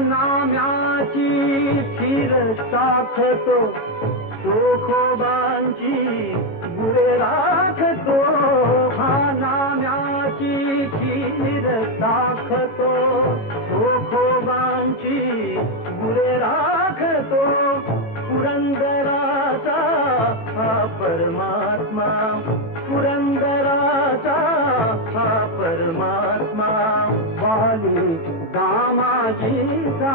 नाम्याची खीर साखतो चोखोबांची गुरे राखतो हा नाम्याची खीर साखतो चोखोबांची गुरे राखतो पुरंदराचा हा परमात्मा पुरंदराचा हा परमात्मा वाली दामाजीचा